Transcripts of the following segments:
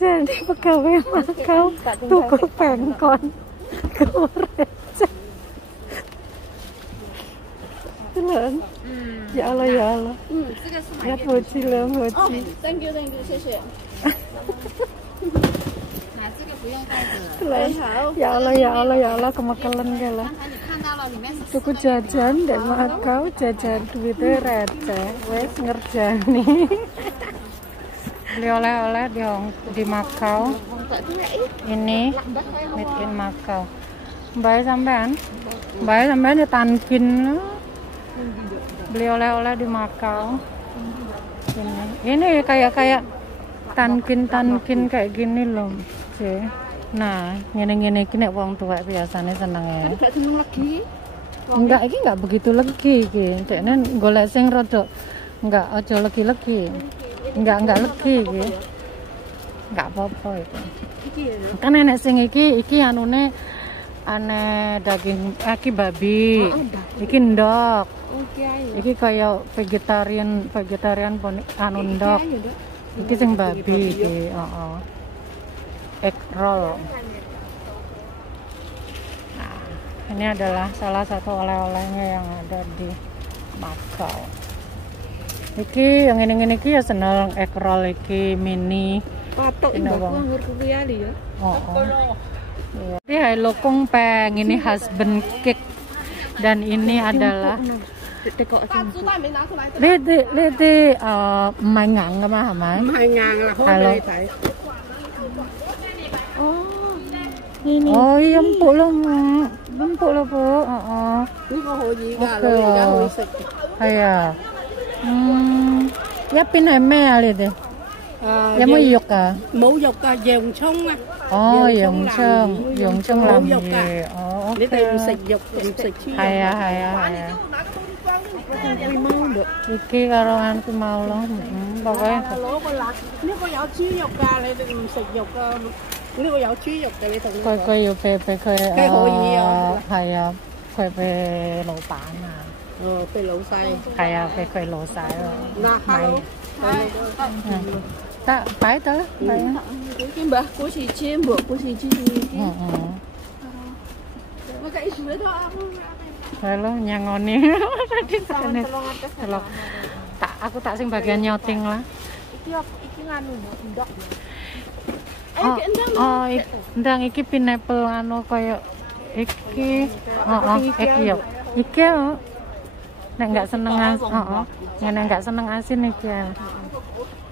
Jadi pegawai Makau tuku pengkon receh. Telan. Ya Allah ya Allah. Ya mochi lah mochi. Thank you， 谢谢。Ya Allah ya Allah ya Allah kemakalan gala. Tuku jajan dari Makau, jajan duitnya receh. Wes ngerjani. Beli oleh-oleh di Makau. Ini made in Makau. Mbak sampean di Tankin. Beli oleh-oleh di Makau. Ini kayak Tankin kayak gini loh. Nah, ngene-ngene iki nek wong tuwek biasane seneng ya. Gak seneng lagi. Enggak, iki enggak begitu legi iki. Dekne golek sing rada enggak aja legi-legi. Enggak legi iki. Enggak apa-apa iki. Iki ya. Kan enek sing iki anune aneh daging babi. Iki ndok. Oke ayo. Iki kaya vegetarian anu ndok. Iki sing babi iki, heeh. Egg roll. Nah, ini adalah salah satu oleh-olehnya yang ada di Makau. Iki yang ini ya seneng egg roll iki mini. Patok ini bang berkuyali ya. Oh. Iya. Ini hai lokong peng, ini husband cake dan ini adalah Lede mai ngang mà hả mai? Mai ngang là hôm nay phải. Oh iya empuk lah bu. Ini có hồ gì cả rồi đã hồi xịt. Hay à. Ya pin hai me Lede. Ya mau yuk à? Mẫu dục dòng sông á. Dòng sông làm gì? Để tìm xịt dục tìm xịt chi. Hay à. Iki karo anku mau loh. Pokoknya nếu có dạo chi dục lại tìm xịt dục. Nếu có dạo chi dục thì tìm. Coi yêu pe cái hồ gì à? Hay à. Coi pe lẩu bán à. Pe lẩu xay. Hay à, pe lẩu xay rồi. Mày. Tak, baik dah. Baik. Cái mbak của chị chim bữa của chị chim. Mà cái suối đó halo nyangoni di sana. Telok. Aku tak sing bagian nyoting lah. Iki nganu ndok. Ndang iki pineapple anu kaya iki. Iki yo. Iki nek enggak seneng ngene enggak seneng asin iki ya.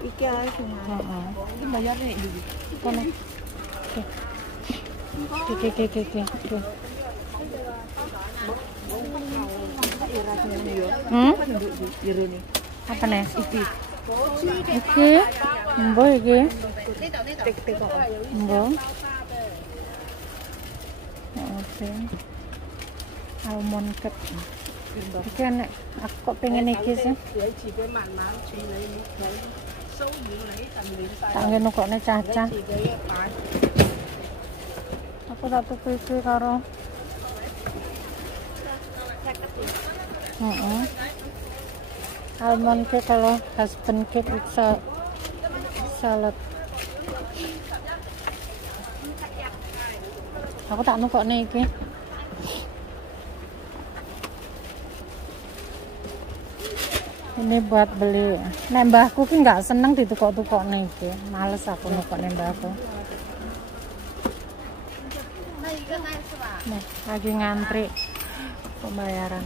Iki asin. Ini bayarnya iki. Kono. Oke. Apa nih? Iki. Mbo iki. Mbo. Oke. Almond cake. Iki enak. Aku kok pengen iki sih. Tak ngene kok nek cacah. Aku tak tuku iki karo almond cake kalau husband cake bisa salad. Aku tak nukokne iki. Ini buat beli. Nek mbahku ki nggak seneng ditukok-tukokne iki. Males aku nukokne mbahku. Nih, lagi ngantri pembayaran.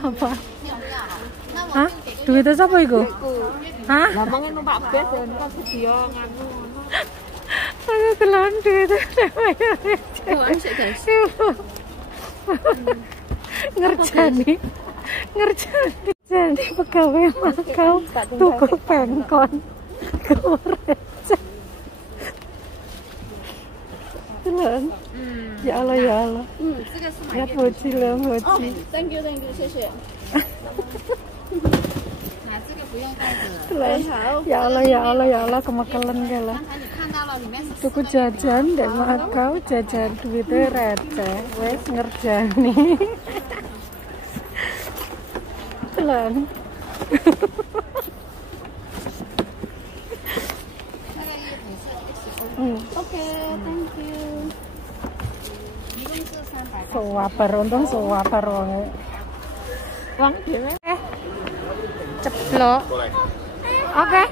Apa? Hah? Duitnya siapa itu? Hah? Lamangnya numpak bus dan kan dia nganu. Aku telan duitnya bayar. Ngerjani. Jadi pegawai Makau tuku pengkon receh. Telan. Ya Allah ya Allah. Ya mochi lah mochi. Thank you， 谢谢。 Ya Allah ya Allah ya Allah kemakalan gala. Tuku jajan dari Makau, jajan duitnya receh. Wes ngerjani. Telan. OK thank you Suwaper, untung suwaper wonge. Wong dhewe ceplok. Oke.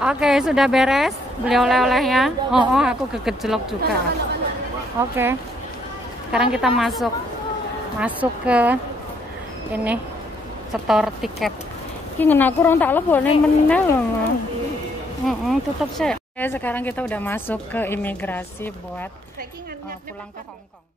Oke, sudah beres beli oleh-olehnya. Oh, aku kegejlok juga. Oke. Sekarang kita masuk ke ini setor tiket. Iki ngene aku rong tak lebokne meneh lho, Mas. Tutup sih. Sekarang kita udah masuk ke imigrasi buat pulang ke Hong Kong.